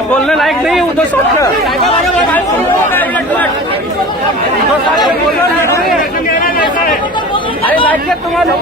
बोलणं लायक नाही उद्धव साहेब अरे आहे तुम्हाला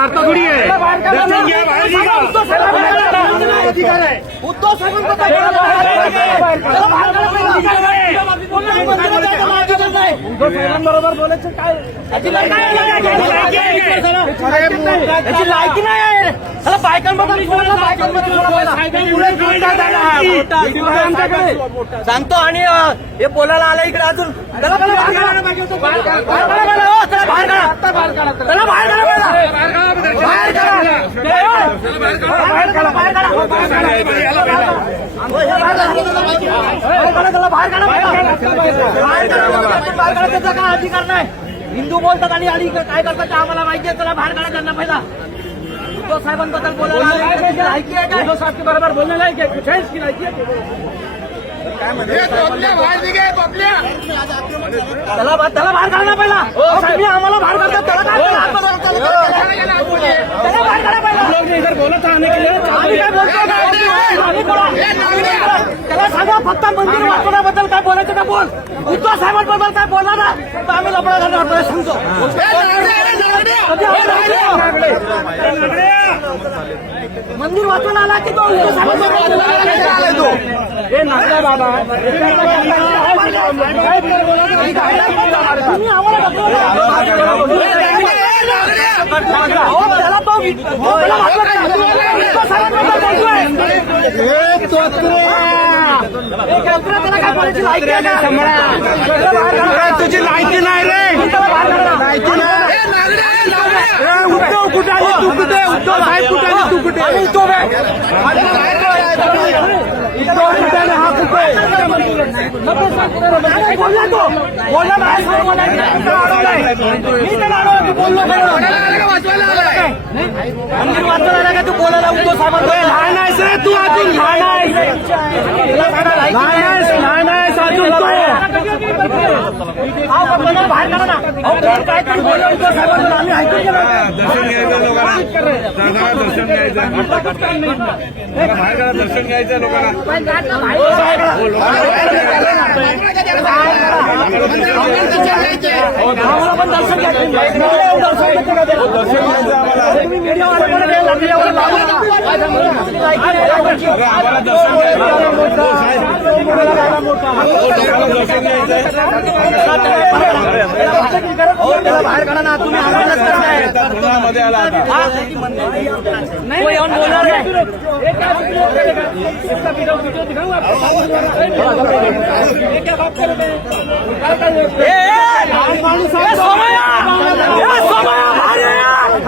तो उद्धव साहेबांबद्दल दर्शन घ्यावं ना दर्शन घ्यावं काय भारतात थोडी आहे दर्शन घ्या बाहेर निघा उद्धव साहेबांबद्दल अधिकार आहे उद्धव साहेबांबद्दल त्याला बाहेर काढा. त्याला बाहेर काढा पहिला. बोलणं नाही, मंदिरात जायचं मार्गदर्शन नाही. बरोबर बोलायचं काय याची लायकी नाही आहे. त्याला बायकांबद्दल बायकांबद्दल हा. सांगतो आणि हे बोलायला आलं इकडे अजून त्याला पहिला बाहेर काढा. बाहेर काढा पहिला, हो, त्याला बाहेर काढा. त्याला बाहेर काढा पहिला. बाहेर काढा. बाहेर काढा. बाहेर काढा. बाहेर काढा. हो, बाहेर काढा. हो, हे बाहेर काढा. बाहेर काढा, त्याला बाहेर काढा पहिला. बाहेर काढा. बाहेर काढा, त्याचा काय अधिकार नाही हिंदू बोलतात आणि आणि काय करतात ते आम्हाला माहिती आहे त्याला बाहेर काढा त्यांना पहिला उद्धव साहेबांबद्दल बोलायला लायकी आहे काय? उद्धव साहेब के बरोबर बोलणं लायक आहे कुछ है इसकी लायकी है त्याला बाहेर काढा पहिला तुम्ही आम्हाला बाहेर काढता त्याला बाहेर काढा पहिला लोग ने इधर बोला था आने के लिए आम्ही काय बोलतो. त्याला सांगा फक्त मंदिर वाचवण्याबद्दल काय बोलायचं का बोल उद्धव साहेबांबद्दल काय बोला ना तर आम्ही लपडा घालणार आपल्याला सांगतो मंदिर वाचून आला की तो उद्धव साहेबांबद्दल आला तो ए बाबा तुझी लायकी नाही रे लायकी नाही उद्धव कुठे आली तू कुठे उद्धव साहेब कुठे आली तू कुठे आहे. उद्धव कुठे हा कुठे बोलला तो. बोलला साहेब. मी त्याला अडवलंय. मी त्याला अडवलं, तू बोललो नाही. मंदिर वाचवायला का तू बोलायला उद्धव साहेबांबद्दल? लहान आहेस रे तू अजून लहान आहेस लहान आहेस आहेस अजून बाहेर ना. दर्शन घ्यायचं लोकांना दर्शन घ्यायचं बाहेर करा दर्शन घ्यायचं लोकांना आम्हाला पण दर्शन घ्या. मीडिया येऊन दर्शन घेते का त्याला? तुम्ही मीडियावाले पण नाही, मीडियावाले लावू नका. लायकी आहे, लायकी आहे. आम्हाला दर्शन घ्यायचं दर्शन घ्यायचं हो, त्याला बाहेर काढा ना तुम्ही आम्हालाच करताय. मध्ये आला नाही हा? तो येऊन बोलणार आहे. ए, ए, ए, सोमय्या! ए, सोमय्या, बाहेर ये! बाहेर जायचं नाही. पोराला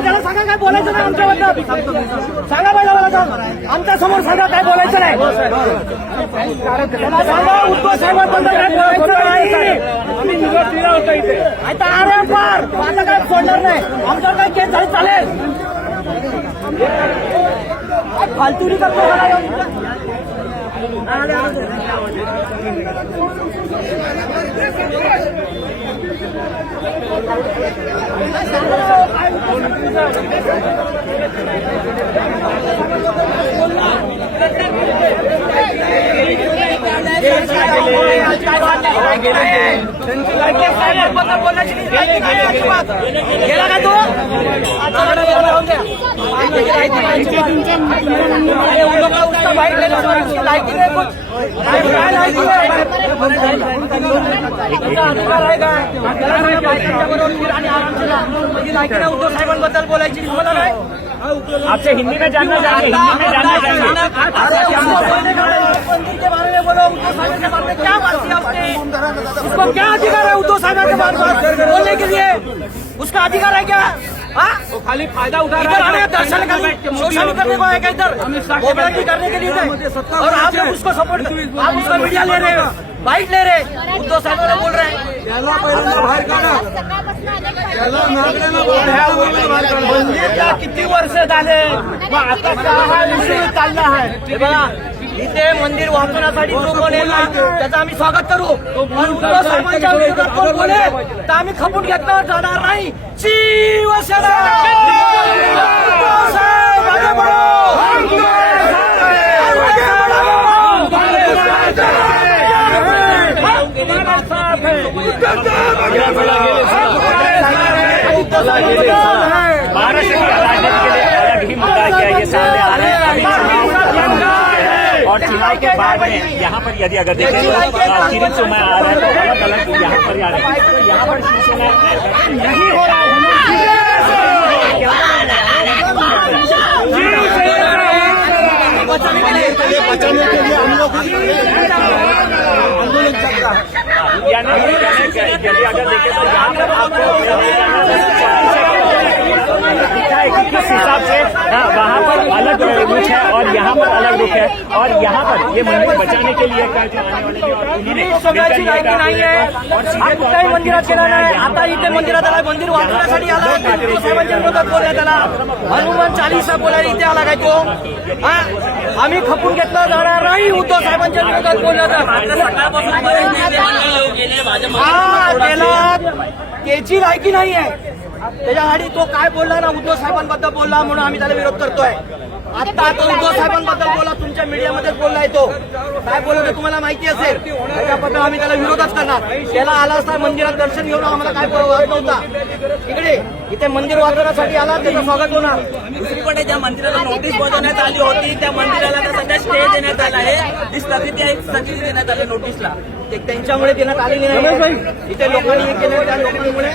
त्याला सांगा काय बोलायचं नाही आमच्याबद्दल. सांगा पहिला मला सांग. आमच्यासमोर सांगा काय बोलायचं नाही. त्याला सांगा उद्धव साहेबांबद्दल काय बोलायचं नाही. निवड दिला होता इथे. आता अरे पार आता काय सोडणार नाही. आमच्यावर काय केस झाली चालेल? फालतुरी करतो मला येऊन. बोलायची तुम्हाला नाही आपसे हिंदी में जानना चाहेंगे हिंदी में जानना चाहेंगे बार के बोलने के लिए। उसका अधिकार है क्या? हाँ? खाली फ़ायदा उठा इधर आने दर्शन करने शोषण करने को है इधर? करने के लिए। और आप लोग उसको सपोर्ट आप उसका मीडिया ले रहे हो। बाइक ले रहे उद्धव साहब बोल रहे हैं मंदिरला किती वर्ष झाले? मग आता हा विषय चालला आहे. बघा इथे मंदिर वाचवण्यासाठी जो कोण त्याचं आम्ही स्वागत करू. पण उद्धव साहेबांच्या विरोधात कोण बोले तर आम्ही खपून घेतल्यावर जाणार नाही. शिवसेना! महाराष्ट्र की राजनीति के लिए अलग ही मुद्दा ये सामने आ रहा है और चुनाव के बाद में यहाँ पर यदि अगर देखें तो सोमा आ रहा है तो यहाँ पर आ रहा हैं यहाँ पर शिवसेना नहीं हो रहा है Jadi. हिसाब से वहाँ पर अलग रुख है और यहाँ पर अलग रुख है। और यहाँ पर ये मंदिर बचाने के लिए मंदिरात गेला नाही आता इथे मंदिरात आला मंदिर वाचवण्यासाठी आला हनुमान चालीसा बोलायला इथे आला काय तो आम्ही खपून घेतला जाणार नाही उद्धव साहेबांच्या विरोधात बोलण्याचा हा। त्याला त्याची लायकी नाही आहे त्याच्यासाठी तो काय बोलला ना उद्धव साहेबांबद्दल बोलला म्हणून आम्ही त्याला विरोध करतोय. आता तो उद्धव साहेबांबद्दल बोला तुमच्या मीडियामध्येच बोललाय तो. काय बोललो ते तुम्हाला माहिती असेल. त्याच्याबद्दल आम्ही त्याला विरोधच करणार. त्याला आला असता मंदिरात दर्शन घेऊन आम्हाला काय बोलत नव्हता. इकडे इथे मंदिर वाचवण्यासाठी आला त्याचं स्वागत होणार. दुसरीकडे ज्या मंदिराला नोटीस बजावण्यात आली होती त्या मंदिराला आता सध्या स्टे देण्यात आला आहे. ती स्थगिती आहे स्थगिती देण्यात आली नोटीसला ते त्यांच्यामुळे देण्यात आलेली नाही. इथे लोकांनी हे केलं त्या लोकांमुळे.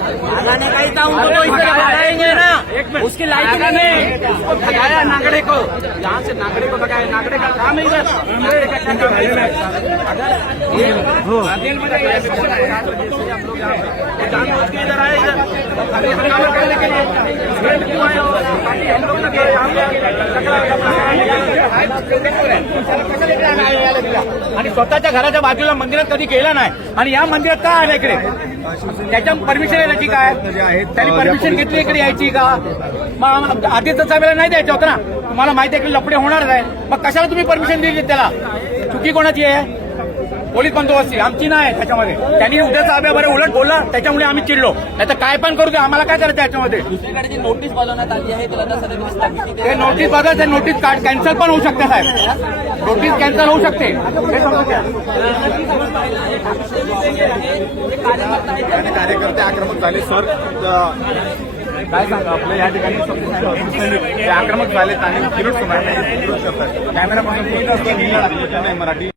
बाहेर ठाकरेंचे काही आला नहीं कहीं था उनको तो इस तरह भगाएंगे ना उसकी लायकी नहीं है उसको भगाया नागड़े को यहाँ से नागड़े को भगाया नागड़े का काम है इधर नागड़े का काम है अगर ये बादल में जाएगा, ऐसे बोला है, तो जैसे हम लोग यहाँ पे जानबूझ के इधर आए इधर अभी काम करने के लिए आणि स्वतःच्या घराच्या बाजूला मंदिरात कधी गेला नाही. आणि या मंदिरात का आला इकडे? त्याच्या परमिशन आहे त्याची काय त्यांनी परमिशन घेतली इकडे यायची का? मग आधीच साहेबांना नाही द्यायचं होतं ना. तुम्हाला माहिती आहे की लपडे होणार नाही मग कशाला तुम्ही परमिशन दिली त्याला? चुकी कोणाची आहे? पोलीस बंदोबस्ती आमची नाही त्याच्यामध्ये. त्यांनी उद्या साहेबाबरोबर उलट बोलला त्याच्यामुळे आम्ही चिडलो. नाही तर काय पण करू दे आम्हाला काय करायचं याच्यामध्ये दुसरीकडे जी नोटीस बजावण्यात आली आहे ते नोटीस बघा ते नोटीस कार्ड कॅन्सल पण होऊ शकते साहेब. नोटीस कॅन्सल होऊ शकते. हे कार्यकर्ते आक्रमक झाले सर. काय सांगा आपल्या या ठिकाणी आक्रमक झालेत आणि विरोध करतात कॅमेरा पासून मराठी